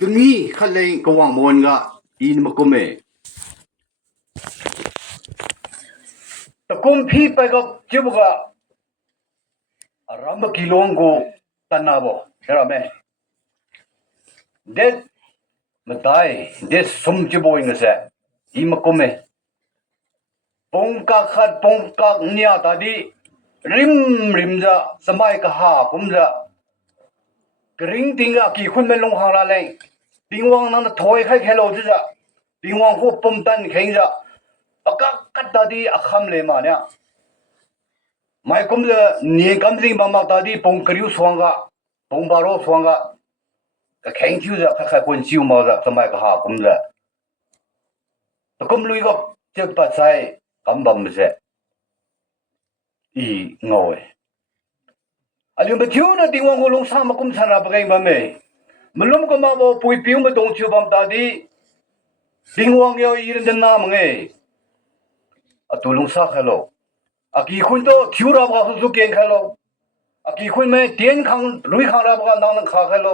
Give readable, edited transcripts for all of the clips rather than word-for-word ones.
ก็งี้ขัดเลยก็วางมวนกะอินมากุมเอตะกุมพี่ไปกับจิบกะรำบกิโลงกูตันนาบ่เห็นไหมเด็ดมาตายเด็ดสมจิบอยงเสะอินมากุมเอปงกะขัดปงกะเนียตาดีริมจะสมัยกะหากุมจะกริ้งติงกะกี่คนไม่ลงหางละเลยติงวังนั้นถอยใครแค่โลจิจะติงวังกูปุ่มตันเข่งจะปะกะกัดตาดีอักขำเลยมาเนี่ยไม่กุมจะเนี่ยกำจิงบางตาดีปงกริ้วสว่างกะปงบารอสว่างกะก็แข่งคิวจะใครคนชิวมาจะสมัยกะหากุมจะตะกุมลุยก็เจ็บปัสไซกำบัมเสอีงอยอันนี้มันทิวนะติงวังกูลงสามมากุมชนะปะไงบ้างไหมมันล้มก็มาบอกปุยปิวมาตรงชิวบางตาดีติงวังยาวอีเรนเดนน้ำไงอะตัวลงสักฮัลโหลอะกี่คนโตทิวราบก็สุกเก่งฮัลโหลอะกี่คนไม่เตียนขังลุยขังราบก็นั่งข้าฮัลโหล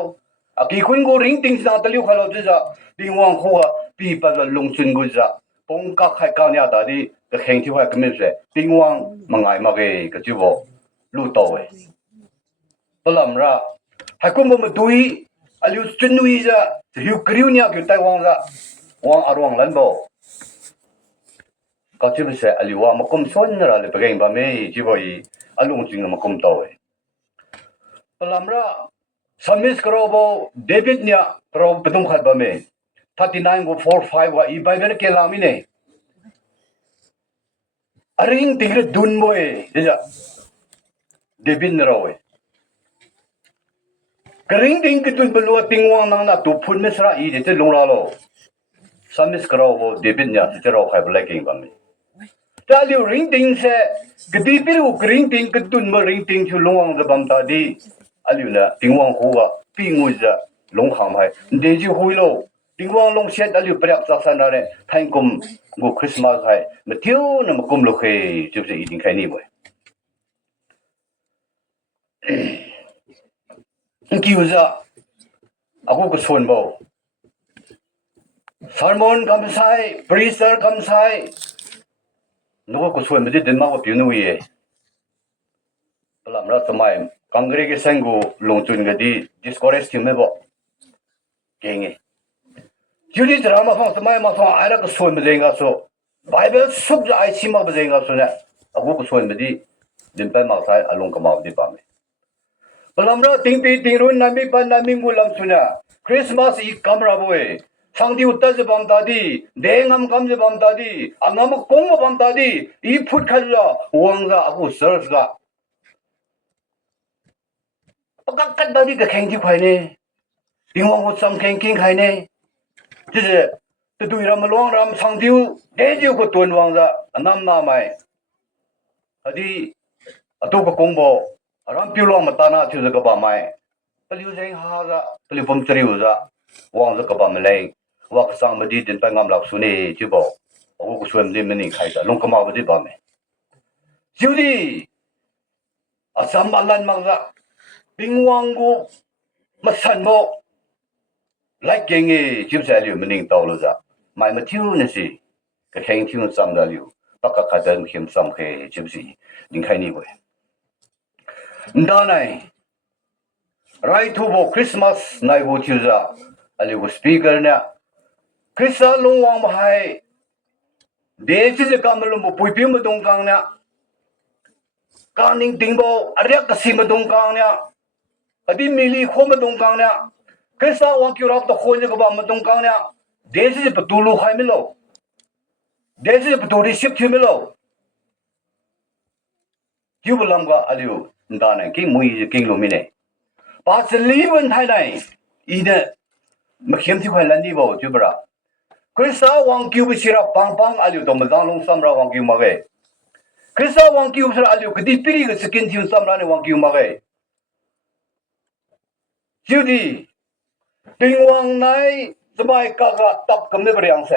อะกี่คนกูริงติงสนาตะลิวฮัลโหลจะจะติงวังกูอะปีปัจจุบันลงชุนกูจะปงกักให้การเนี่ยตาดีก็แข่งที่ว่าก็ไม่ใช่ติงวังมังไงมาเกยก็จิบลู่โตเว้ยตลอดมาให้กูมาดูอีอายุจุนนุยจะหิวกริ้วเนี่ยคือไต้หวันจะวางอารมณ์ลันบ่ก็จิบเสอายุว่ามาคุมส่วนนั่นแหละเป็นไงบ้างไหมจิบอีอารมณ์จริงมาคุมโตเว้ยตลอดมาสมิสกรอบเดวิดเนี่ยกรอบเป็นตุ้มขัดบ้างไหม39 go 45 ว่าอีไปเป็นเคลามิเน่อาริงติงเรดุนบ่เอเดี๋ยวเดวิดเนี่ยเราเว้ยกริงติงกิตุนบลัวติงวังนั่งน่ะตุพุนเมสระอีเดี๋ยวลงลาโลสามิสกราวเดวิดเนี่ยจะเราใครเป็นอะไรกันบ้างแต่เดี๋ยวริงติงเสกดีปิรุกริงติงกิตุนมาริงติงชูลงวังจะบัมตาดีอันนี้นะติงวังหัวปีงูจะลงหางไปเดี๋ยวจะหุยโลติงวังลงเช็ดอันนี้เปรียบสักสันอะไรทั้งกุมกูคริสต์มาสให้มาเที่ยวน่ะมากุมลูกเฮจุดจะอีดิ้งใครนี่บ่กี่วันจะaku kesuan bau salmon kamsai priester kamsai nuko kesuan mesti denma ko piunu ye pelam ra tomai congregation go longchun gadi discourage thime bo kenge judi drama phang tomai ma phang ara kesuan bejenga so bible sub ja ai chima bejenga so ne aku kesuan mesti denpai ma sai along kamau di pame pelamra ting run nami pan nami ngulam suna Christmas i kamra boy 상디 웃다 제 밤다디 냉함 감제 밤다디 안나무 공모 밤다디 이 풋칼라 왕자 아고 서스가 깍깍다디 그 갱지 과이네 빙왕고 쌈 갱킹 가이네 이제 또 이러면 왕람 상디 대지 그 돈 왕자 남나마이 어디 또 그 공부 람 필요 맞다나 주저 그 밤마이 빨리우생 하자 빨리 범처리우자 왕자 그 밤래ว่าก็สร้างมาดีจนไปงามหลักสุนีจีบอกโอ้ก็ชวนดีมันนี่ใครจะลงกมาบดีบ้างไหมจิวดีอาสามอันมักจะปิงวังกูมาสั่นบอกไล่เก่งจิบเสียอยู่มันนี่โตแล้วจ้ะไม่มาทิ้วนี่สิก็แข่งทิ้วซ้ำได้อยู่ปากกาขัดเดินเข้มซ้ำเคจิบสินิ่งใครนี่เว้ยด้านไหนไรทูบอกคริสต์มาสในบูทิวจ้ะอะไรกูสปีกเกอร์เนี่ยคริสต์ลงวางมาให้เดี๋ยวจะกำลังมาปุยพิมพ์มาตรงกลางเนี่ยการนิ่งติงโบอะไรก็สิมาตรงกลางเนี่ยอดีมิลีข้อมาตรงกลางเนี่ยคริสต์วางคิวรับตะโคนจะกบ้ามาตรงกลางเนี่ยเดี๋ยวจะประตูลูกให้ไม่ลงเดี๋ยวจะประตูริสิบที่ไม่ลงคิวบลังก็อะไรอยู่ด้านไหนกิ่งมุ้ยกิ่งลมไม่เนี่ยปัสลีวันไทยไหนอีเนี่ยมาเข้มที่ใครลันดีบ่จิบระคริสต์วางคิวไปสิระปังอะไรอยู่ตรงมาดังลงซ้ำระวางคิวมาเกยคริสต์วางคิวสิระอะไรอยู่คดีปีรีก็สกินที่ซ้ำระเนี่ยวางคิวมาเกยจิวดีปิงวังไหนสมัยกากาตับกำเนิดเรียงเส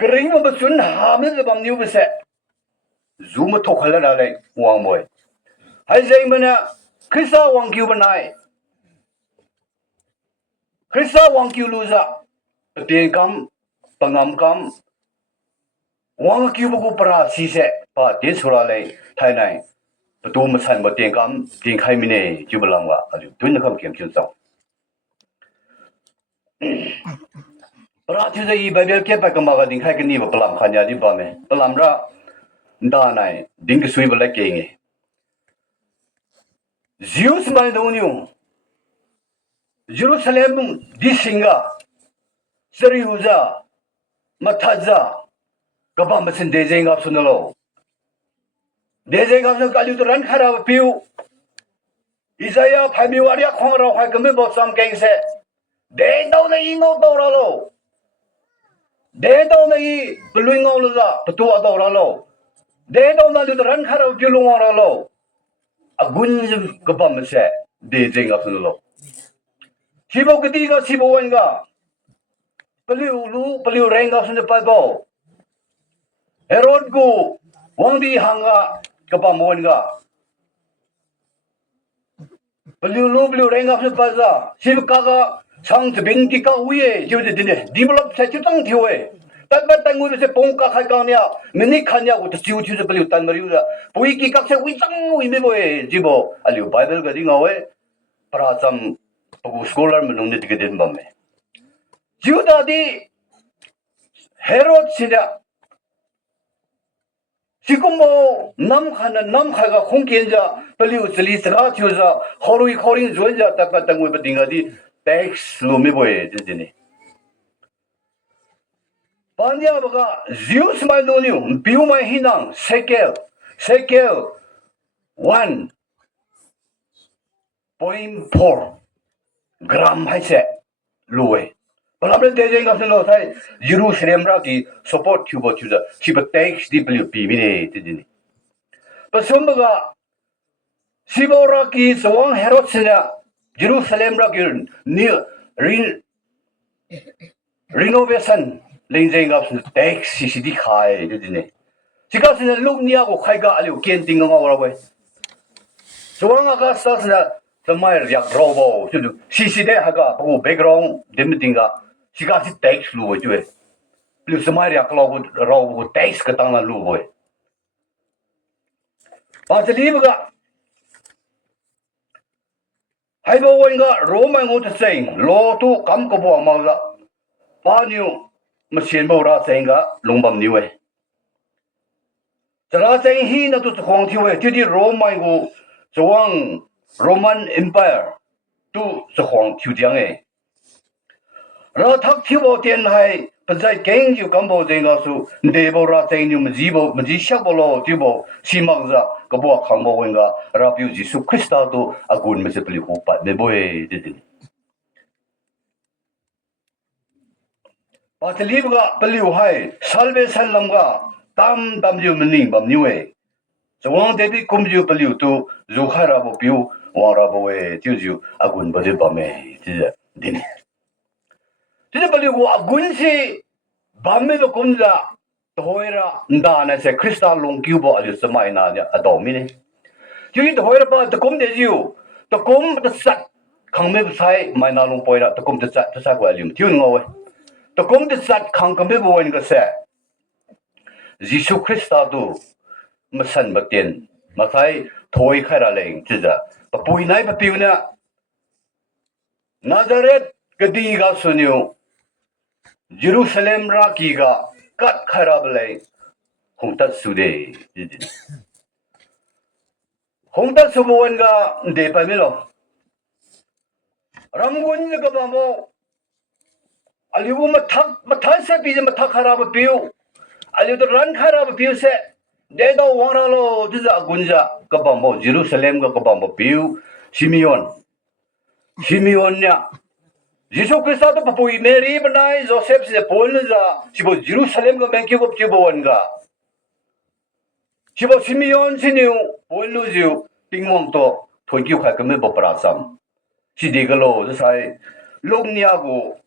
กริ่งมันเป็นสุนหามเลยจะบังนิวไปเสซูมทุกข์แล้วอะไรวางมวยให้ใจมันเนี่ยคริสต์วางคิวเป็นไหน Krista wang kyu luza patien kam pangam kam wang kyu buku para si se pa de sura le thai nai patu masan patien kam tin khai mine jubalang wa alu tun kam kem chun song para chu ze I bible ke pa kam ga din khai ke ni ba palam khanya di ba me palam ra da nai ding ke sui ba le ke nge Zeus mai do nyu Jerusalem di singa Seriuza Mataza Gaba masin dezeng of sunalo dezeng of the kalu to run hara piu Isaiah Pamiwaria Kongro Hakamibo some gang said they don't the ingo doralo they don't the bluing all the Patua doralo they don't know the run hara pilumoralo a gunjim Gabam said dezeng of sunalo Sibo Kadiga Sibo Wanga Paliu rang of the Bible Herod go Wangdi hanga Kapamonga Beliu rang of the baza Sibkaga sang to Binti Kawe Judith develop such a tongue to way. That time with the Ponka Hakania, Minikanya with the Jew to the Belu Tanmaruda, Puiki Kakse, we sang we live Jibo, a little Bible getting away, perhaps some scholar Menunit get in Bame. Judah di Herod Sida Sikumo Namhaga Honkinja, Pelu Selisra, Horui Horin Zoja, Tapatan with Dingadi, Tex Lumiboy, didn't he? Panya baga Zeus my nonium, Biu my hinang, Sekel 1.4 gram I said, Louis. But I'm not saying of the Lord, Jerusalem Rocky support you what you the she but takes deeply didn't But some baga Sibo Rocky is one Herod Jerusalem Rocky near renovation. Lingzing of the text, she did high, didn't it? She got in a look near Haiga Alu Kenting on our way. So one of us does the Meyer Yak Robo, she there Haga, who background, Dimitinga, she got it takes flew to it. Plus the Maria Cloud Robo takes Katana Luboy. But the Liga Haibo Roman would saying, Law to Kamkobo Maza, Panu. Machine Bora Senga, Lumbam Niwe. The last thing he not to Hong Tiwe, to the Roman the one Roman Empire to the Hong Tiang. Ratak Tibo Tian Hai, but I gang you combo thing also, Debora saying you Mazibo, Mazishabolo, Tibo, Simagza, Gabo Kambo Wenga, Rapuji, so Christato, a good Mississippi hope, but the boy didn't. But the Libga Pelu High, Salve Salamga, Tam you meaning Bam Niwe. So one day comes you Pelu to Zuhara Bopu, Waraboe, Tuzu, Agun Badibame, Din. Did Pelu Agunsi, Bamelo Kunda, the Hoira, Ndan, as a crystal long cubo, as the Maina, a domine. You need the Hoira about the Cum de you, the Cum the Sat, come side, my Nalum point out to come to Sat to Sagualium, tune away. The come to Sat can't come when you say, Zisu Christa do, Masan Batin, Matai, Toy Karaling, Tiza, Papuina Papuna Nazareth, Gadiga Sunyu, Jerusalem Rakiga, Kat Karabale, Humtat Sude, Humtat Subuanga, De Pamilo Ramgun Gabamo. Aliu matasa bi matak harap piu. Aliu to run harap piu se. They don't want to lo. This is a gunja kabambo Jerusalem kabambo piu. Simeon nya. Jesus Christ to papui Mary benai Joseph se polza. Sibo Jerusalem ka mengki ko sibo wanga. Sibo Simeon siniu polu jiu tingmong to thoikiu kha kame boprasam. Si digalo sai longnia go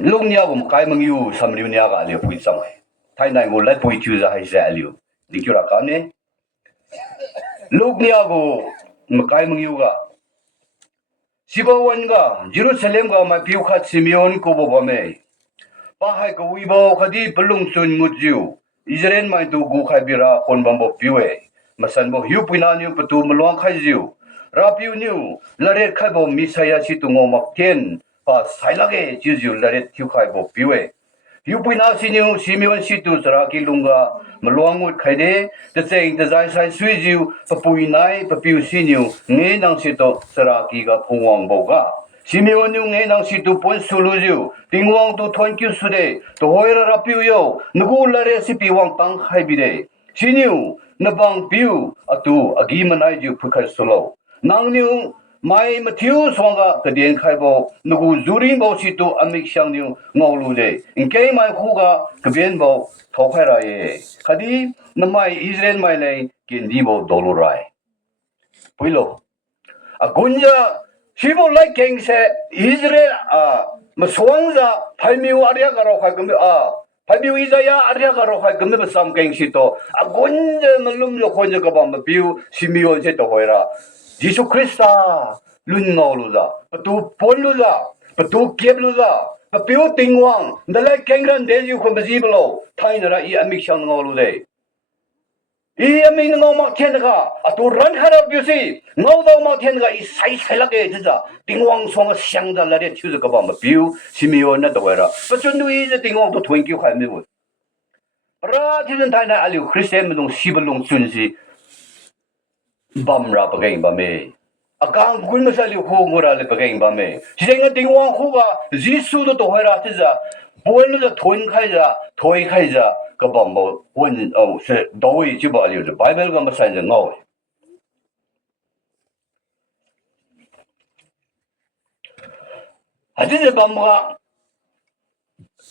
Long Yagum Kaimang you, some Lunaga, Liu Pui somewhere. Tainai will let Pui choose a high value. The Curakane Long Niago Makaimang Yuga 시바원가 예루살렘가 마피우카 시미온 고보범에 바하이 그 위보 카디 블룽순 무지우 이스라엘 마이도 구카비라 혼범보 비웨 마산보 휴피나뉴 patu mluang khaiziu rapiu laret khaibo misaya situngo makten pa sailage jiu laret thiu khaibo biwe 휴피나 시뉴 시미원 시투 저라기 룽가 mluangut khaide the saying the zai sai suiziu papuinai papiu sinyu nge nang sito saraki ga phungwang boga 시미원 nge nang situ pon suluziu tingwang tu thonkyu sude to hoira rapiu yo nugu lare sipi wang tang haibide sinyu nabang piu atu agi manai ju phukar solo nangniu mai mathiu songa kadien khaibo nugu zuri bo situ amik shangniu ngolude inke mai khuga kben bo thokhaira ye khadi namai israel mai nei kendi bo dolurai puilo a gunja 시보 like 갱세 이스라엘 소왕자 발미우 아리아가로 할 건데 발미우 이자야 아리아가로 할 건데 쌈 갱시도 곤제 물lumjo 곤제 거밤 비우 시미오 제도 호이라 예수 크리스타 룬노루자 또 볼루자 또 geb루자 비우 띵왕 날라 갱란 데주 콤비블로 타이너라 이 아믹션 노루데 이 아미는 막 텐가 또 런하라 뷰시 노도 막 텐가 이 사이사이라게 진짜 띵왕송의 상달라리 튜즈 거 봐봐 뷰 시미오나 도와라 버전도 이제 띵왕도 돈기 관미고 라티는 다이나 알리고 크리스티안 동 시블롱 순시 밤라 버게인 밤에 아까 굴면살리 호고라를 버게인 밤에 지생은 띵왕 호가 지수도 도와라 진짜 보는 돈 카이자 도이 카이자 그뭐 원 도이 집어 알려줘 바이블 뭐 산지 나오 아진제 밤가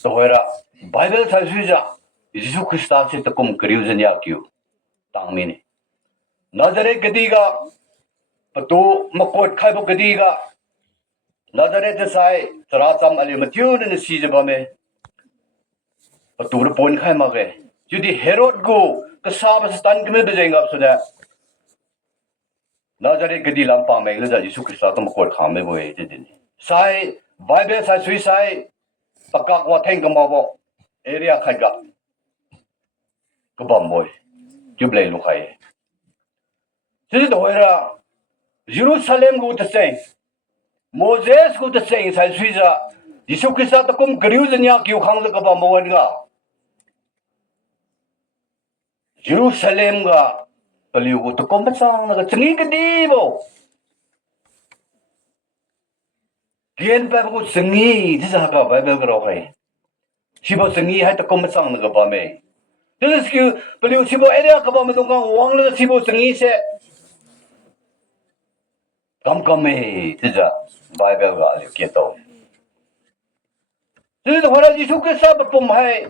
도해라 바이블 살수자 예수 그리스도 때 꿈 그리우즈냐 기우 땅미니 나자렛 그디가 또 먹고 칼보 그디가 나자렛 사이 저라삼 알리 마티오는 시즈 밤에 tur pon khai mage judi herod go ka sab stan kme bejenga suda nazare gedi lampa me le ja yesu krista to ko khame bo e din sai bible sai sui sai pakak wa theng ka ma bo area khai ga ko bam boy juble lu khai ji do era jerusalem go to say moses go to say sai sui ja yesu krista to kum griu nya kyu khang ka bam bo nga 예루살렘과 그리고 또 꼼짝나가 증이 그디보 기엔바고 증이 지사가 바벨그로 해 시보 증이 할때 꼼짝나가 밤에 그래서 그 그리고 시보 에리아 가 보면 동강 왕르 시보 증이세 깜깜해 진짜 바벨가 이렇게 또 그래서 호라지 속에서 봄해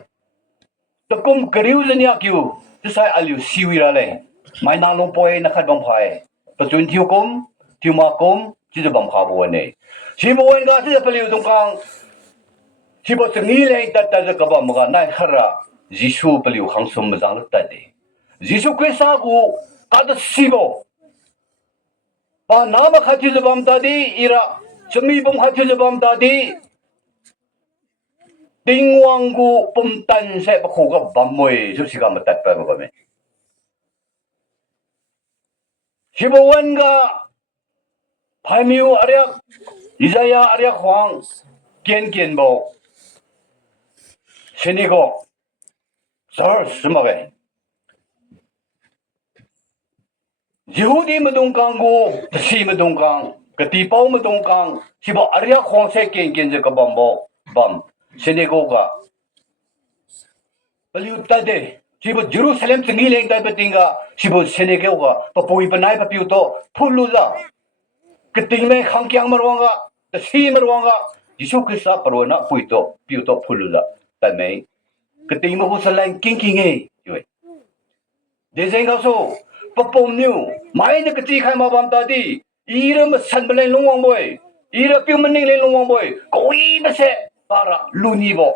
또 꼼 그리우즈냐 기우 sai aliu siwira le mai na long poi na khat bam phai patun thiu kom thiu ma kom chi de bam kha bo ne chi bo wen ga si paliu dong kang chi bo sengi le ta ta ka bam ga nai khara jisu paliu khang sum ma jang ta de jisu kwe sa gu ka da si bo ba na ma kha chi de bam ta di ira chmi bam kha chi de bam ta di 띵왕구 뿜딴새 고가 밤모이 접시가 뭐 땄다는 거네 15원가 발미우 아략 이자야 아략 황 겐겐보 신이고 절 스마게 예후디 무동강고 시 무동강 그 디포 무동강 15 아략 황새 겐겐제 그 밤보 밤 Senegoga. Baliu tade, sibo Jerusalem tingileng tay betinga, sibo Senegoga, papuwi panay papiuto, puluza. Keting me khangkyang marwanga, the si marwanga, Yesu Krista parwana puito, piuto puluza. Tamay, keting mo sa lang kingkinge, yun. Desenga so, papom niyo, may na katikay mabam tadi, ira masan balay lungwang boy, ira piu maning lungwang boy, kawi mase, para lunibo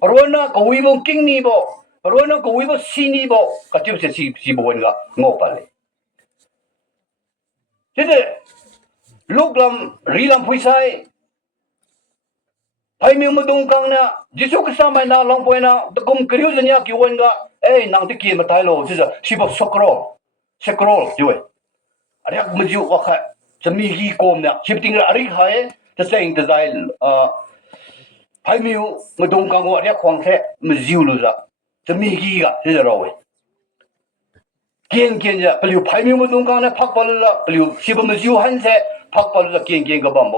parwana ko wibo kingnibo parwana ko wibo sinibo katiu se si bowenga ngopale tede ลูกลำรีลำพุยไซไทยมีมาดูกังเนี่ยยิสุกษาไม่นาลองไปนะตะกุมกริ้วจะเนี่ยกี่วันก็เอ้ยนางตะกี้มาไทยโลที่จะชิบะสกรอลด้วยอะไรก็ไม่รู้ว่าใครจะมีกี่กลมเนี่ยชิบติงอะไรใครจะเซ็งจะได้ไทยมีมาดูกังว่าเนี่ยควงแค่ไม่รู้รู้จะมีกี่ก็ที่จะรอเว้ยเกียนจะเปลี่ยวไทยมีมาดูกังเนี่ยพักไปแล้วเปลี่ยวชิบะไม่รู้หันเสพักไปแล้วเกียนก็บัมโบ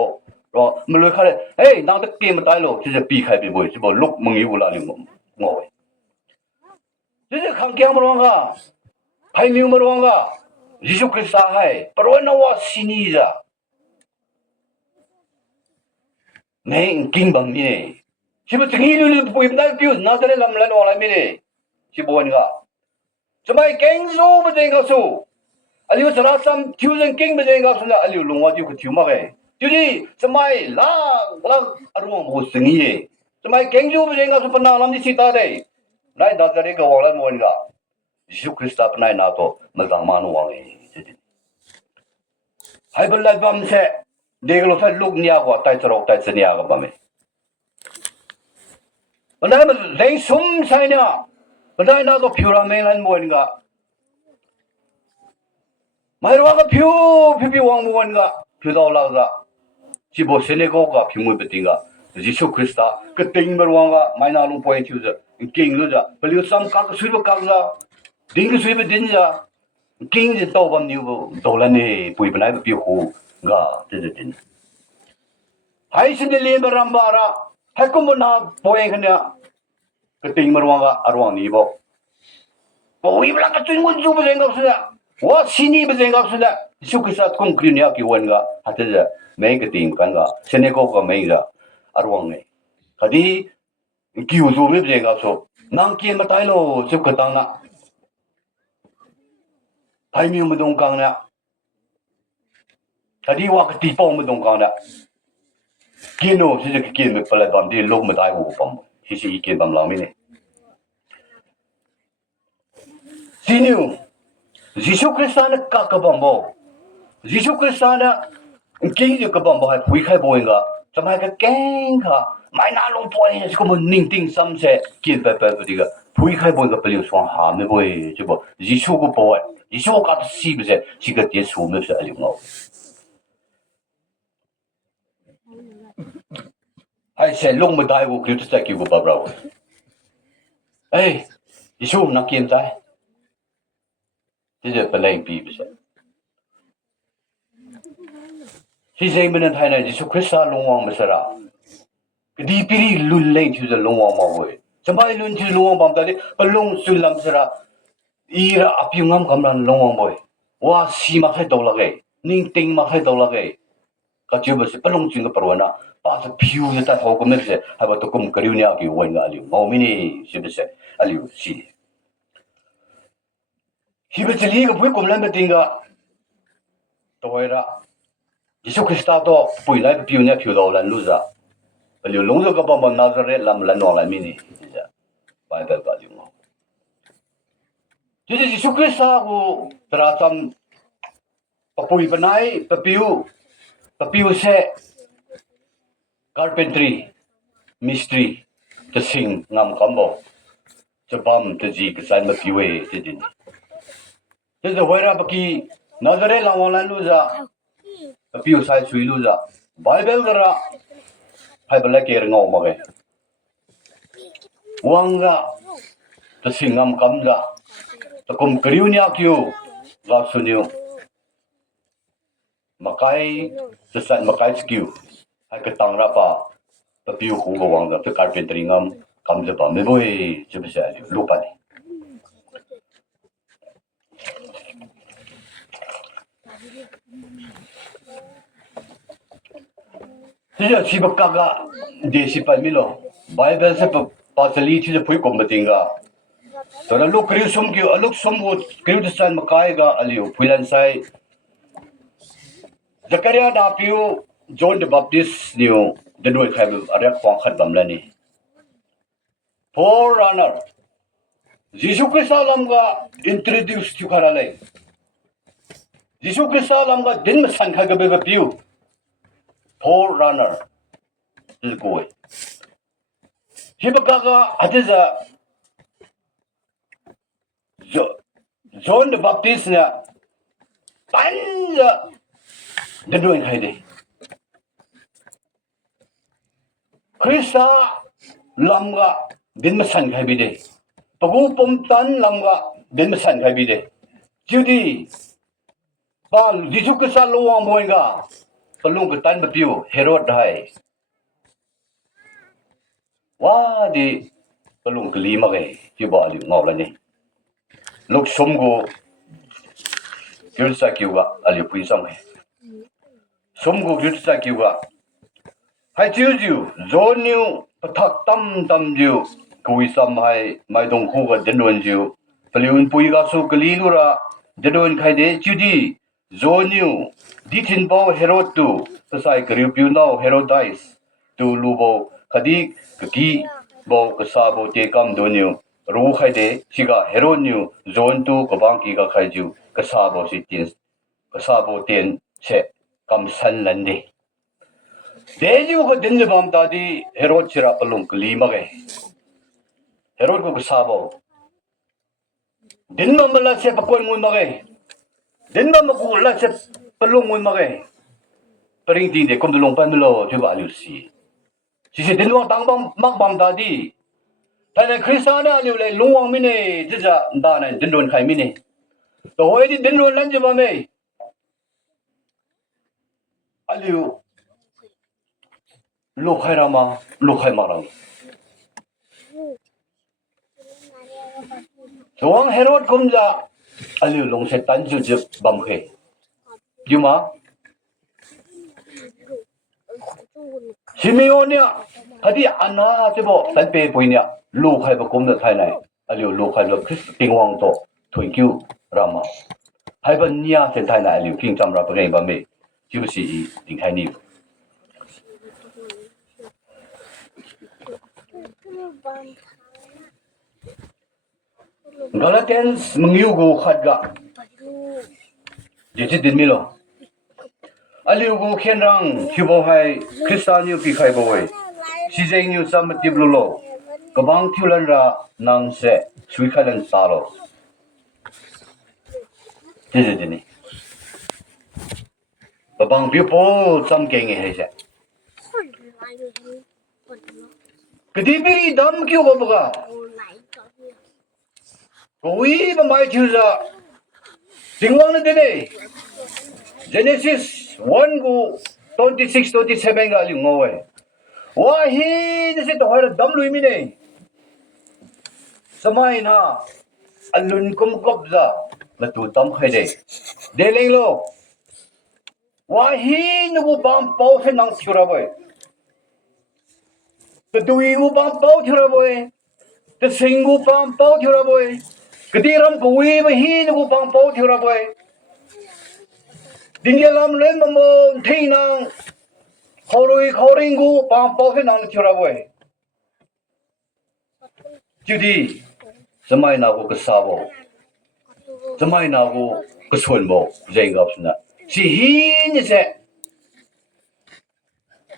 รอมันเลยเขาเลยเฮ้ยนางตะกี้มาไทยโลที่จะปีใครไปบ่อยที่บอกลุกมึงอยู่ละลิงงอยที่จะขังเกียงมาลงก็ไทยมีมาลงก็ยิสุคริสต์ให้ปรวนว่าสินีจ้ะแม่งกินบังมีเนี่ยชิบะถึงยี่ลุยปุยมันได้พิวน่าจะได้ลำเล่นอะไรมีเนี่ยชิบะวันก็จะไม่เก่งสู้ไม่เก่งก็สู้อันนี้ว่าสระซ้ำทิวยังเก่งไม่เก่งก็สู้นะอันนี้ลงว่าทิวก็ทิวมาไงทีนี้จะไม่ล้างอารมณ์โหดสิ่งนี้จะไม่เก่งสู้ไม่เก่งก็สู้ปนน้ำนี่สิตาได้นายดัชรีก็ว่าอะไรมันก็ยิสุคริสต์ปนายนาโตมันต่างมาโนว่าไงให้บรรลัยบัมเสเด็กเราใช้ลูกเนียกว่าไต่สระไต่เสนียกับบัมเมันได้มันเร่งสุ่มใช่เนี่ยมันได้น่าก็ผิวรามันลันมันก็ไม่รู้ว่าก็ผิววางมันก็ผิวดาวลาวก็ที่บอกเสนียก็ผิวมือเป็นติงก็ยิสุคริสต์ก็ติงมันวางก็ไม่น่าลงไปทิวจ้ะเก่งรู้จ้ะเปลี่ยนซ้ำกักสุดกักจ้ะดิ้งก็สุดเป็นดิ้งจ้ะเก่งจะโตบันนิวโตแล้วเนี่ยปุยเป็นอะไรผิวหูก็จะดิ้งให้สิ่งที่เลี้ยงรำบาระให้กุมนาป่วยกันเนี่ยก็ติงมารวงก็อารวงนี้บ่ปุยเวลาก็จุนกุนจูไปเองก็สุดละว่าสินีไปเองก็สุดละสุขสัตย์คงคลีเนี่ยกี่วันก็ฮัตจะไม่ก็ติงกันก็เสนก็ไม่ก็อารวงเนี่ยคดีกี่วันจูไม่ไปเองก็สุดนั่งเกี่ยมาตายโลสุขตังนะไทยมีมาดงกังเนี่ยคดีว่าก็ตีป้องมาดงกังเนี่ยกินโน่ที่จะกินไม่เป็นไรตอนที่ลูกไม่ได้หูปั๊มที่สิกินปั๊มเราไม่เนี่ยสินิวยิสุคริสต์เนี่ยกักปั๊มบ่ยิสุคริสต์เนี่ยกินอยู่กับปั๊มบ่ให้ผู้ใครบ่เองก็ทำไมก็เก่งค่ะไม่น่าลงป่วยเนี่ยก็มันนิ่งติ้งซ้ำเสกินไปดีก็ผู้ใครบ่เองก็เปลี่ยนส่วนหาไม่บ่ใช่บ่ยิสุก็ป่วยยิสุก็สิบเสสิก็เดี๋ยวสู้ไม่ใช่อะไรเงาไอ้เสลงไม่ได้กูคิดจะกี่กูปะเราเอ้ยยิสุนักเกียนใจที่จะเป็นแรงปีไปใช่ที่เซ็งเป็นไทยนะยิสุคริสต์ลงวางไม่ใช่หรอก็ดีปีนี้ลุนเล่งที่จะลงวางมาเว้ยสมัยลุนที่ลงวางปั๊มตอนนี้เป็นลงสุดลำใช่หรออีระอภิงามกำลังลงวางบ่อยว่าสีมาให้ตัวละไงนิ่งติงมาให้ตัวละไงก็จะเป็นเป็นลงจริงกับปรวนนะป้าจะผิวจะตัดหัวก็ไม่ใช่ให้ว่าตัวกุมกระดิ่งเนี่ยกี่วันก็อะไรมองไม่นี่ใช่ไหมใช่อะไรสิที่เป็นสิ่งที่ผู้กุมเล่นเป็นติงก็ตัวเองยิสุคริสต์ตัวผู้ใหญ่ผิวเนี่ยผิวดาวลันลูซ่าเป็นอยู่ลงจากกับบ้านนาซาเรตลำลันนองลันมินี่ใช่ไปแบบก็อยู่มั้งjadi Yesus Kristus aku terasam papui benai papiu se carpentry mystery tesing ngam kambo sebam teji kesan papiu jadi jadi hoira baki nazare lawalan lu za papiu sai sui lu za bible gara hai bala ker ngau ma ge wang za tesing ngam kam za takum keriu ni akiu laksuniu makai sesan makai skiu hai ketang rapa papiu hu go wang da pe carpentry ngam kam je pa me boy je be sa lupa ni Sija sibakka ga desi pa milo bible se pa sali chi je phui kom batinga तो लोग क्रिसम की अलग सम वो क्रिस्तान मकाएगा अलियो पुलन साइ जकरिया दापियो जॉन द बैप्टिस्ट नियो दनोय खाय अरे खों खत बमलानी फोर रनर यीशु क्रिस्ट लमगा इंट्रोड्यूस चुखाराले यीशु क्रिस्ट लमगा दिन में संखा गबे पियो forerunner 是各位。这不刚刚还是John the Baptist 呢，单着那种开的。Krista lamga din masan khai bi de. Pagu pomtan lamga din masan khai bi de. Judi pa disu ke sa lo ang moinga. Palung ke tan bapiu Herod dai. Wa di palung ke lima ke ji ba li ngau la ni. Lok som go gyul sa kiu ga ali pui sam ke. Som go gyul sa kiu ga. Hai chiu chiu zo niu pathak tam tam jiu kui sam hai mai dong khu ga den don jiu paliun pui ga su kali lu ra den don khai de chiu di zo niu di thin bo Herod tu sai kariu piu nau Herodias tu lu bo khadi ki bo ka sa bo te kam do niu ru khai de chi ga Herod niu zon tu ko bang ki ga khai jiu ka sa bo si tin ka sa bo ten se kam san lan de Deju ko din bam tadi Herod sira palung kelima ke. Herod ko sabo. Din bam la se pakon mun mage. Din bam ko la se palung mun mage. Pering ti de kom dulong pan lo ju ba lu si. Si se din wang tang bam mak bam tadi. Tai Kristana lu le luang mi ne ja da na din don khai mi ne. To hoi di din don lan je ba me. Aliu Lu khai rama, lu khai marang. Soang Herod kumja, aliu long se tan ju je bam khe. Juma. Simeonia, hadi ana jebo tan pe poinya, lu khai ba kum da thai nai. Aliu lu khai lo Christ tingwang to, thank you rama. Hai ban nia se thai nai aliu king cham ra pa ngai ba me. Ju si ding khai ni. Galatians mengiugo khadga. Jadi din milo. Aliugo khenrang hibo hai Kristaniu pi khai boy. Sijeng yu sam tiblulo. Kabang thulan ra nang se sui khalan talo. Jadi dini. Kabang bipo sam kenge hai se. Kedibiri dam kyu babaga. Koi ba mai chuza. Tingwang na dine. Genesis 1 go 26 27 ga ali ngowe. Wa hi ni se to har dam lui mi ne. Samai na alun kum kopza la tu tam khai de. De leng lo. Wa hi nu bu bam pau se nang chura boy. The dui u bam pau chura boy. The singu bam pau chura boy. Kediram kui ba hi nu bam pau chura boy. Dingyalam len mamon thinang khorui khoringu bam pau se nang chura boy. Judi samai na ko kasabo. Samai na ko kasol mo jengap na. Si hi ni se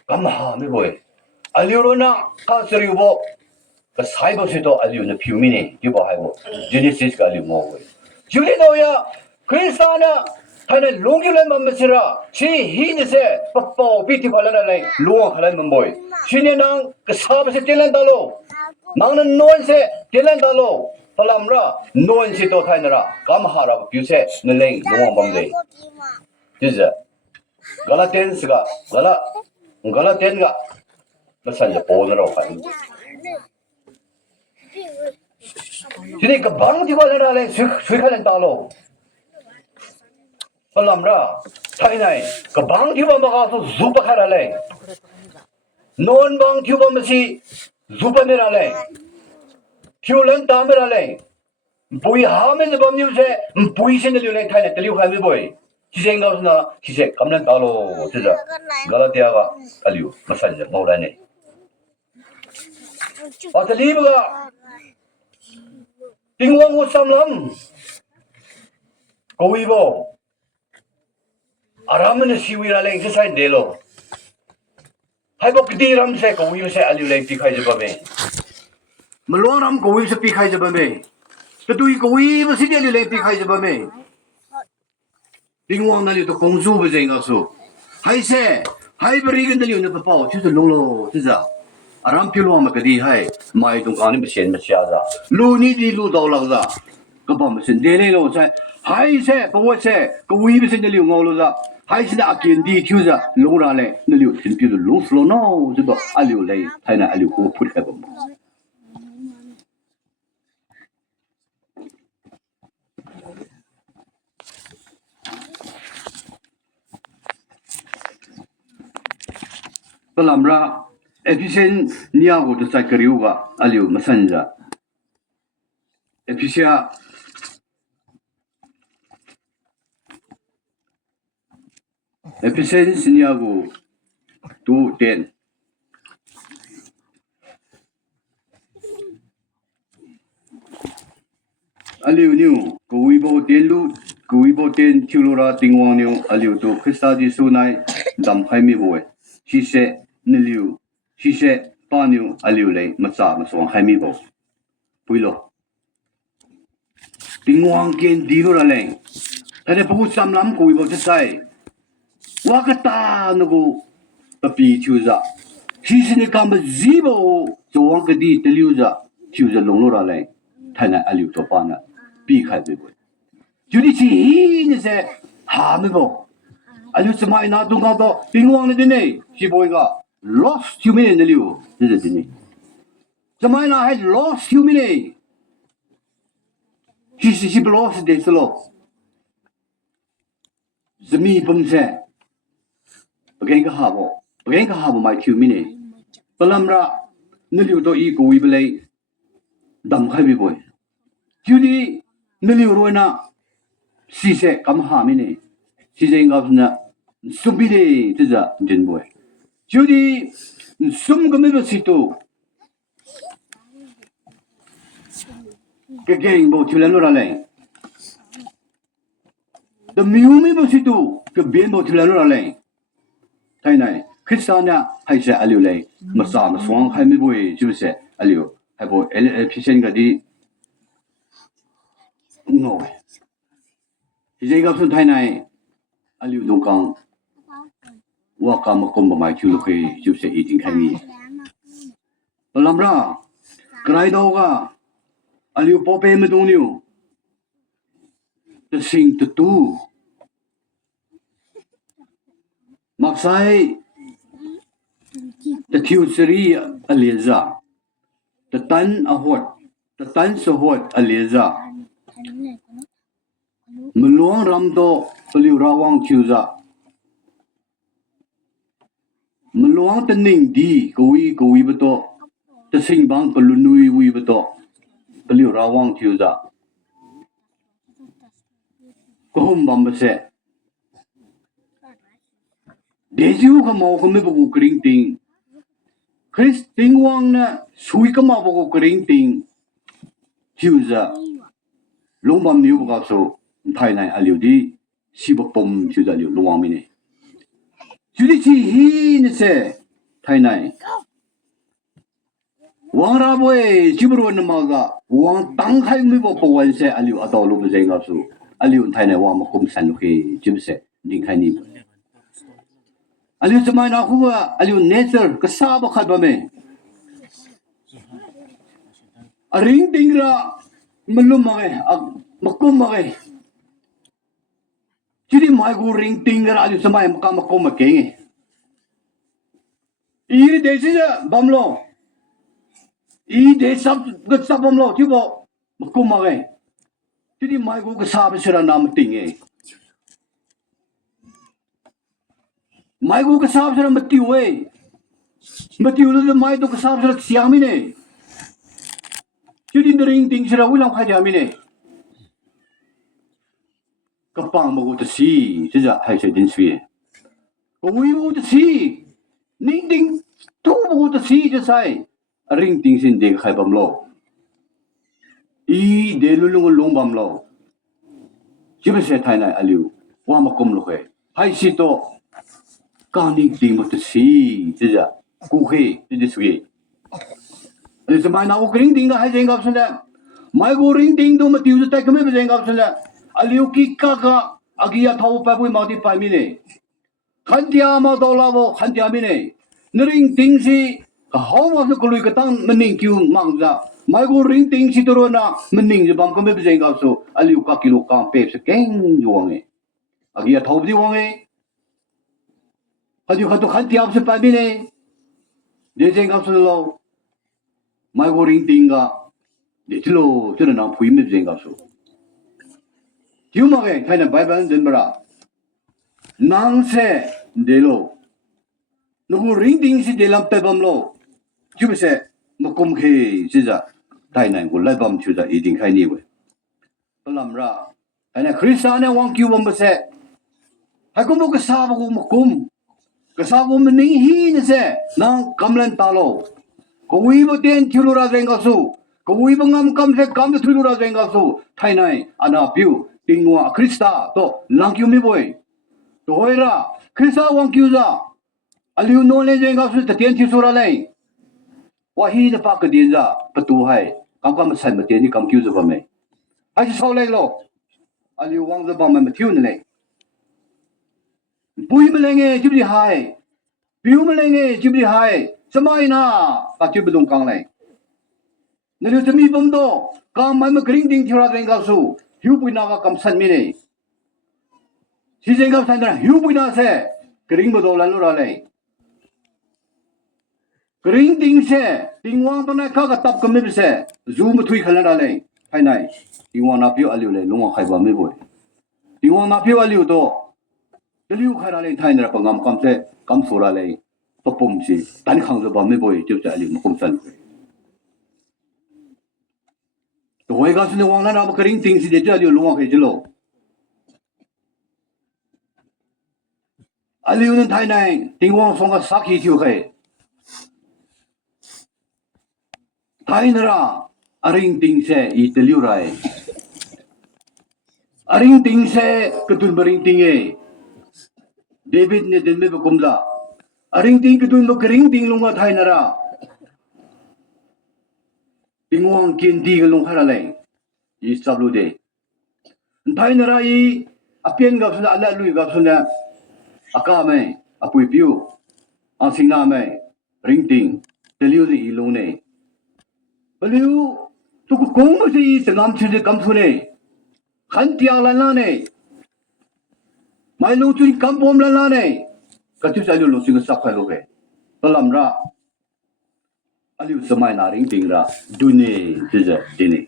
kamha mi boy. Aliurona ka seriubo ka saibo se to aliu na piumini dibo haibo Genesis ka aliu mo we juli no ya Kristana hana longyulan mamsira si hin se papo biti khalana lai luang khalan mamboy sine nang ka sab se telan dalo nang non se telan dalo palamra non se to thainara kamhara piuse naleng luang bamde jiza Galatians ga Galatian ga Masanya ponero kan. Jadi kebang di mana ada yang suka kalian tahu. Pelamra, thai nai kebang di mana kasu zupa kara leh. Non bang di mana masih zupa mera leh. Tiulan tamera leh. Bui hamen di mana se bui sini liulen thai nai teliu kami boy. Kisah engkau sana kisah kamlan tahu saja. Galatia ga kaliu masanya mau lane. Pasal ibu ga tingwang usam lam kau ibu aram ni siwi laleng selesai delo hai bok di ram se ko wi se aliu le pi khai je ba me malong ram ko wi se pi khai je ba me to tu ko wi ba si aliu le pi khai je ba me ding wang na li to kong su ba je nga su hai se hai ba ri gen de liu ne pa pao chu se long lo ti za aram pi lo ma ka di hai mai tung ka ni ba chen ma sia za lu ni di lu do la za ka ba ma sin de le lo sai hai se pa wo se ko wi ba sin de liu ngao lo za hai sin da kien di chu za long ra le ne liu tin pi lu long flo no zu ba a liu le hai na a liu ko put ka ba Palamra efficient niya ko to sa kariu ga aliu masanja efficiency niya ko 210 aliu niu ko wi bo ten chulura tingwang niu aliu to krista ji sunai dam khai mi boy shi se niliu shi se pa niu aliu le macha ma song khai mi bo puilo tingwang ken di lo la leng ane pu sam lam ko wi bo te sai wa ka ta no ko pa pi chu za shi se ne kam zibo zo wang ka di te liu za chu za long lo ra le thai na aliu to pa na pi khai be bo Judy chi ni se ha me bo aliu se mai na tu ga to tingwang ne de ne shi boy ga lost human ne liu de de ni se mai na has lost human shi lost de slo zemi bum se again ka ha bo mai human palamra ne liu to I ko wi ble dam khai bi boy Judy ne liu ro na si se kam ha mi ne si se nga na sum bi de de za jin boy Judy sum ga me si to cái game bộ chữ lớn rồi the miu bộ chữ tu cái biến bộ chữ lớn rồi thế này Christiania hay sẽ aliu này mà sao mà xuống hay mấy buổi chứ sẽ aliu hay bộ efficient cái đi ngồi thì cái gặp xuân thế này aliu đông cangว่าการมาคมบ่หมายชื่อลูกเคยชื่อเสียอีจริงแค่นี้ลำระใครดอกaliu po pe me dong niu the sing to tu mak sai the thiu seri aliza the tan a hot the tan so hot aliza mluang ram do aliu rawang chiuza mluang ta ning di ko wi bato the sing bang palunui wi bato beliau rawang tiuza kohum bambase deju ka mau ka me bu kring ting Chris ting wang na sui ka mau bu kring ting tiuza long bam niu ka so thai nai aliu di si bo pom tiuza liu long mi ne judi chi hi ne se thai nai wang ra boy jibru na ma ga wang tang khai mi bo po wan se aliu ado lu bu jeng su aliu thai na wa ma kum san ke jib se ding khai ni aliu samai na khu aliu nature ka sa ba khat ba me a ring ding ra malum ma ge makum ma ge jidi mai gu ring ding ra aliu samai ma ka makum ma ke nge iri de si bam lo I de sab gat sabam lo tibo makum ma ge tidi mai go ka sab sira nam ting e mai go ka sab sira mati we mati lu mai to ka sab sira siami ne tidi ring ting sira ulang kha jami ne ka pang ma go ta si ja hai se din sui ko wi go ta si ning ding tu go ta si ja sai ring ting sin de khai bam lo I de lu long bam lo jibe se thai nai aliu wa ma kom lo he hai si to ka ning ting mo to si ja กูเฮดิสุเกนี่สมัยนั้นกูริงติงก็ให้เจงกับสุนละไม่กูริงติงตัวมาติวจะแต่ก็ไม่เป็นเจงกับสุนละอาลิวกิกะกะอากิยาท้าวไปปุยมาติไปมิเน่ขันที่อามาตัวลาวขันที่อามิเน่นริงติงสิก็หอมว่าสุกุลุยก็ตั้งมันนิ่งคิวมังจ้าไม่กูริงติงสิตัวน่ะมันนิ่งจะบังก็ไม่เป็นเจงกับสุอาลิวกะกิโลกรัมเป๊ะสเก่งอยู่วังเออากิยาท้าวไปวังเอขันที่ขันที่อาบสิไปมิเน่เดี๋ยวเจงกับสุนละไม่กูริงติงก็เดี๋ยวที่โลที่เราหน้าพูดไม่เป็นกับสุที่มาเองใครเนี่ยไบเบิลเดินมาละนังเสเดโลนูกูริงติงสิเดลัมเตบัมโลจุบเสมาคุมเฮสิจ้ะไทยนั่นกูไล่บัมชิวจ้ะอีดิงใครนี่เว้ยตลำระไอ้เนี่ยคริสต์เนี่ยวังคิวบัมเสให้กูมุกสาบกูมุกคุมกษากูมันนิ่งฮีนี่เสนังกำลังตาโลกูวีบเตียนทิลูราเซงกัสูกูวีบงามกำเสกำทิลูราเซงกัสูไทยนั่นอันนั้นพิวติงว่าคริสต์โตลังคิวมีบ่อยตัวเฮระคริสต์วังคิวจ้ะอาลิวโนเลเซงกัสูตะเตียนทิสุราเลยว่าฮีจะปากกดีจ้ะประตูให้กำมาใส่มาเตียนนี่กำคิวจะบ่ไหมไอ้ที่เขาเล่นโลอาลิววังจะบ่มันมาทิวนี่เลยปุยมาเลยไงจิบดีไฮพิวมาเลยไงจิบดีไฮสมัยน่ะก็จิบดงกังเลยนี่เราจะมีบอมโดกำมันมากริ้งดิ้งที่เราเองก็สู้หิวปุยน่าก็กำสันมีเลยที่เองก็สันนะหิวปุยน่าเสกริ้งบดอลันรู้อะไรกริ้งดิ้งเสดิ้งวางตอนนั้นข้าก็ตับกำไม่เสซูมทุยขนาดอะไรภายในดิ้งวางนับพิวอลิวเลยลุงว่าใครบ้าไม่บ่อยดิ้งวางนับพิวอลิวโตเดี๋ยวใครอะไรไทยเนี่ยปังงามคำเสคำสุราเลยตบปุ่มสิตันขังจะบ้าไม่บ่อยจุดใจอลิวมาคุมสันตัวเองก็สุดวางนั้นเอาไปกริ้งดิ้งสิเดี๋ยวอลิวลุงว่าใครจะโลอลิวนั่นไทยเนี่ยดิ้งวางส่งกับสักทีทิวใครไทยน่ะอาริงดิ้งเสอีเตลิวไรอาริงดิ้งเสกระตุ้นบริงดิ้งเอเดวิดเนี่ยเดินไม่ไปกุมละอาริงดิ้งกระตุ้นลูกริงดิ้งลงมาไทยน่ะดิ้งวางกินดีกันลงขนาดไหนยี่สิบลูเดไทยน่ะอีอเปียนกับสุดอะไรลุยกับสุดเนี่ยอากาไม่อปุยพิวอันสิงห์ไม่ริงดิ้งเตลิวสิอีลงเนี่ยเปลิวทุกคนก็สิสงามชื่อคำสุเนี่ยขันที่อะไรนั่นเนี่ยไม่รู้จุดคำพมแล้วนะเนี่ยก็ที่จะรู้สิ่งสักให้รู้ไปตลอดระอาลิวสมัยนาริงดิ้งระดูเนี่ยที่จะดีเนี่ย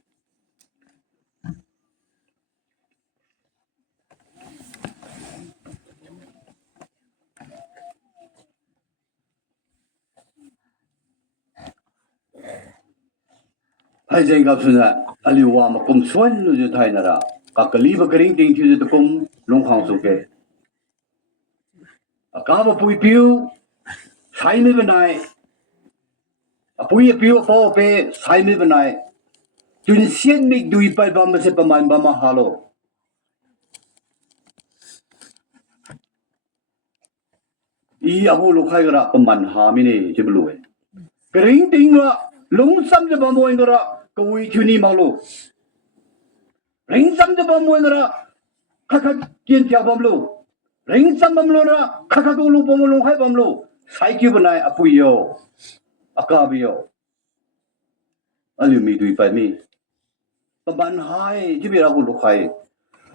ให้เจงกับสุนัขอาลิวว่ามาคุมส่วนรู้จุดไทยน่ะระก็กลีบกริงดิ้งที่จะคุมลงข้างสุกเกะอาการว่าปุยพิวใช้ไม่เป็นไรปุยพิวพอไปใช้ไม่เป็นไรจุนเสียนมิกดูไปบ้างไม่ใช่ประมาณบ้างมาฮัลโหลอีอาหูลูกใครก็ระประมาณหามินี่จะไม่รู้กริงดิ้งว่าลงซ้ำจะบ้างมวยก็ระก็วิชุนีมาลูริงซ้ำจะบ้างมวยก็ระข้าเกียนเจ้าบ้างลูริงซ้ำบ้างลูระข้าดูลูบ้างลูให้บ้างลูใส่คิวเป็นไรอปุยโยอากาบิโยอาลิวมีดูไปมีประมาณหายที่มีเราหูลูกใคร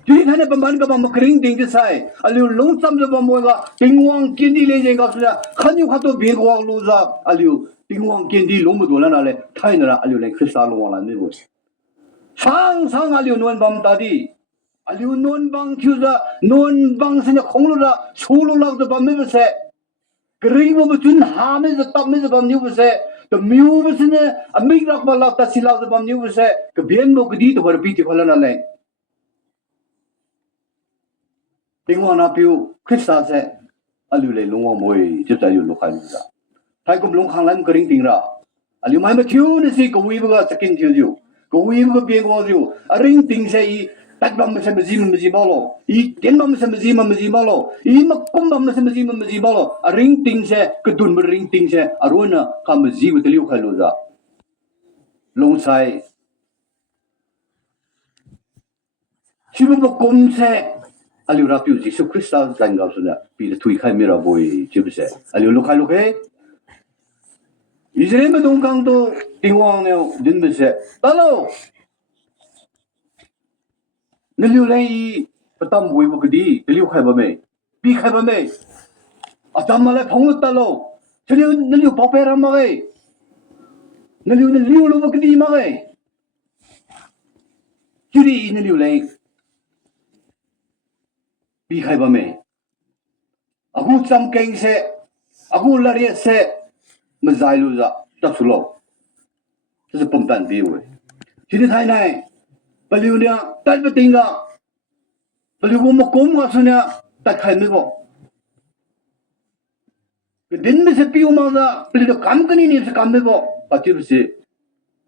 จุดที่ท่านเนี่ยประมาณก็บ้างมากริงดิ้งจะใส่อาลิวลงซ้ำจะบ้างมวยก็ดิ้งวางกินดีเลยเองก็สุดละขันอยู่ขันตัวเบียงวางลูซ่าอาลิวดิ้งวางกินดีลงมาดูแล้วนั่นเลยไทยน่ะอาลิวเลยคริสต์ลงวางแล้วไม่รู้สังอาลิวนวลบัมตาดีอาลิวนวลบังคิวซ่านวลบังเสียของลูละชูลูละจะบัมไม่เป็นเสกริงว่าจุนหาไม่จะตับไม่จะบัมนิ้วเป็นเสแต่มิวเป็นเสเนี่ยอเมริกาบัลลังตัดสิลาจะบัมนิ้วเป็นเสก็เบียนโมกดีตัวบริปีที่คนละนั่นเลยดิ้งวางนับพิวคริสต์เสอาลิวเลยลงวางมวยจะใจอยู่ลูกใครลูกจ้าไทยก็ลงข้างนั้นกริงดิ้งระอาลิวไม่มาทิวนี่สิก็วีบก็สกินทิวอยู่ก็วีบก็เบียงวางอยู่อาริงดิ้งเสอี ตัดบำไม่ใช่มาจีมันจีบ้าโลอีเต็นบำไม่ใช่มาจีมันจีบ้าโลอีมากุมบำไม่ใช่มาจีมันจีบ้าโลอะริงติงเช่กระดุนบริงติงเช่อะรู้นะคำมาจีมันเตลิวใครรู้จักลงใส่ชีวิตมากุมเช่อะลิวรับอยู่จิสุคริสต์จังกับสุนัขปีละทุยใครไม่รับบ่อยชีวิตเช่อะลิวลูกใครลูกเฮ้อิสราเอลมาตรงกลางตัวติงวางเนี่ยดินไม่เช่ตลอดนั่นลิวเลยประตามบุยบุกดีนั่นลิวใครบ้างไหมปีใครบ้างไหมอาจารย์มาเลยพงษ์ตลอดฉันลิวนั่นลิวป๊อปเปอร์มาเลยนั่นลิวลูกบุกดีมาเลยจุดนี้นั่นลิวเลยปีใครบ้างไหมอากูจำเก่งเช่อากูลารีเช่มันใจรู้จักจับสุโลจะจะปุ่มตันดีเว้ยทีนี้ไทยไหนปลิวเนี่ยตัดไปติงก็ปลิวกูมากุมก็สุเนี่ยตัดใครไม่บอกก็ดินไม่ใช่ปิวมาซะปลิวคำกันนี่ใช่คำไม่บอกปัจจุบันสิ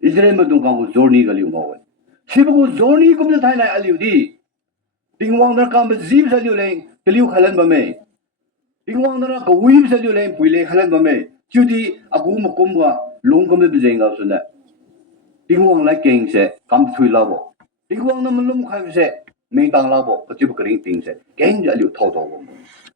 อิสราเอลมาตรงกลางกูโจนี่ก็ลิวมาเว้ยสิบกูโจนี่กูไม่ไทยไหนอลิวดีติงวังนั้นคำเป็นจีบซะลิวเลยปลิวขลันบ่ไหมติงวังนั้นก็วิ่งซะลิวเลยปุยเลยขลันบ่ไหมจุดที่อากูมากุมก็ลงก็ไม่เป็นใจก็สุเนี่ยติงวังไล่เก่งเช่คำถุยลาบ่ติงวังนั้นมันลุ่มใครเช่ไม่ต่างลาบ่ปัจจุบันก็ริงติงเช่เก่งจะลิวท่าตัวบ่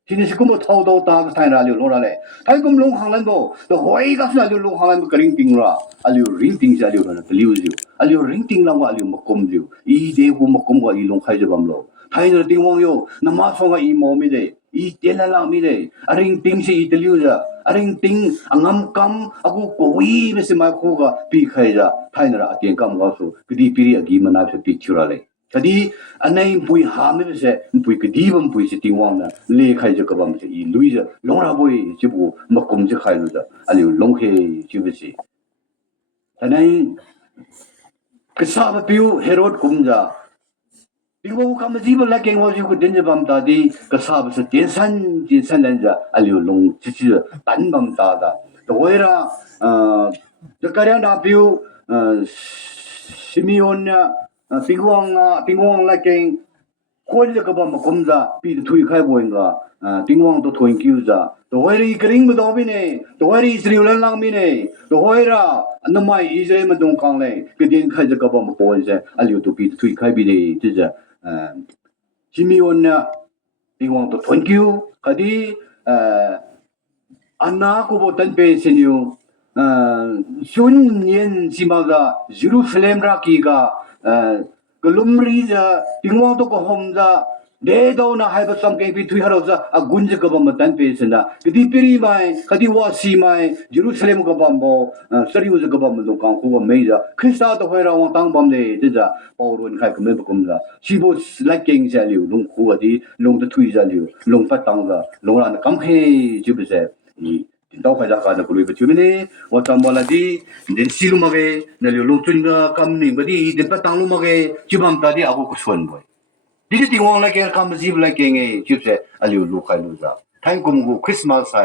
ทีนี้สิกุมท่าตัวตาก็ไทยน่ะลิวลงละเลยไทยกุมลงข้างนั้นบ่แต่หอยก็สุเนี่ยลิวลงข้างนั้นก็ริงติงละลิวริงติงเช่ลิวนั่นลิวลิวริงติงละว่าลิวมากุมลิวอีเดกูมากุมว่าอีลงใครจะบ่มโลไทยน่ะติงวังโยน้ำมาส่งอีโมไม่ได้อีเจลละไม่ได้ริงติงสิอีตลิวจ้ะริงติงงามคำอากูก็วิ่งไปสิมาคู่ก็ปีใครจ้ะไทยน่ะเตียงคำก็สู้ก็ดีปีรีกีมันน่าจะปีชุระเลยคดีอันนี้ปุยหาไม่ใช่ปุยก็ดีบังปุยสิติงวังน่ะเลี้ยใครจะก็บังสิอีลุยจ้ะลงราบุยจิบุมากุมจะใครรู้จ้ะอันนี้ลงเฮจิบุสิอันนี้ก็ทราบปิวเฮโรดกุมจ้ะติงวังคำจีบละเก่งว่าจิบุเดินจะบังตาดีก็ทราบสิเจนสันนั่นจ้ะอันนี้ลงจิตันบังตาดาตัวเวลาจะการยังดาปิวซิมิโอนเนี่ยติงวังละเก่งคนจะก็บ่มาคุมจ้ะปีถุยใครบ่เองก็ติงวังตัวถุยคิวจ้ะตัวเวรีกริ่งมาดอมิเน่ตัวเวรีอิสราเอลลังมิเน่ตัวเวราอันนั้นไม่อิสราเอลมาตรงกลางเลยก็เดินใครจะก็บ่มาปอยจ้ะอันนี้ตัวปีถุยใครบิเดจ้ะชิมิโอนเนี่ยติงวังตัวถุยคิวคดีอันนั้นกูบ่ตันเป็นเซนิโอชุนเนียนสิมาจ้ะเยรูซาเล็มรักอีกก็ลุมรีจ้ะติงวังตัวก็หอมจ้ะเดดาวน่ะให้ภาษาเก่งปีทุยฮาร์จ้ะกุญแจก็บ่มาตันเป็นสินะคดีปีรีไม่คดีวาซีไม่เยรูซาเล็มก็บ่มาสริวจะก็บ่มาตรงกลางคู่ว่าไม่จ้ะคริสต์ตัวให้เราตั้งบ่มเลยจ้ะปาวรุนใครก็ไม่ประกมจ้ะชีวิตลักเก่งจ้ะลิวลงคู่ดีลงตะทุยจ้ะลิวลงปัดตังจ้ะลงร้านกำเฮจิบเซ่ติดต่อใครจะการจะคุยไปช่วยนี่ว่าทำอะไรดีเดินซิลุมาเกะนั่นเลยลงทุนก็คำนี้ก็ดีเดินไปตั้งลุมาเกะจุบัมตาดีอากูก็ส่วนบ่อยดีที่ติงวังเลยเกะคำจีบเลยเกะไงจุดเสอาลิวลูกใครลูกจ้าทั้งกุมกูคริสต์มาสใส่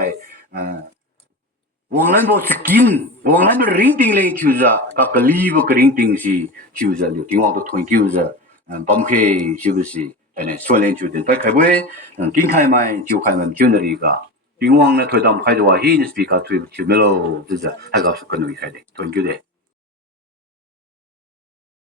วังนั้นบอกสกินวังนั้นเป็นริงติงเลยชูจ้าก็กลีบก็ริงติงสิชูจ้าลิวติงวังตัวทวนคิวจ้าปั๊มเคชูบสิอันนี้ส่วนเล่นชูเดินไปใครบ่อยกินใครไม่จูใครไม่จูนรีก็ติงวังเนี่ยถอยดำใครจะว่าฮีนี่สปีกาถอยชิมเมโลจ้าให้กับสุขนุยใครเด็กทวนคิวเด็ก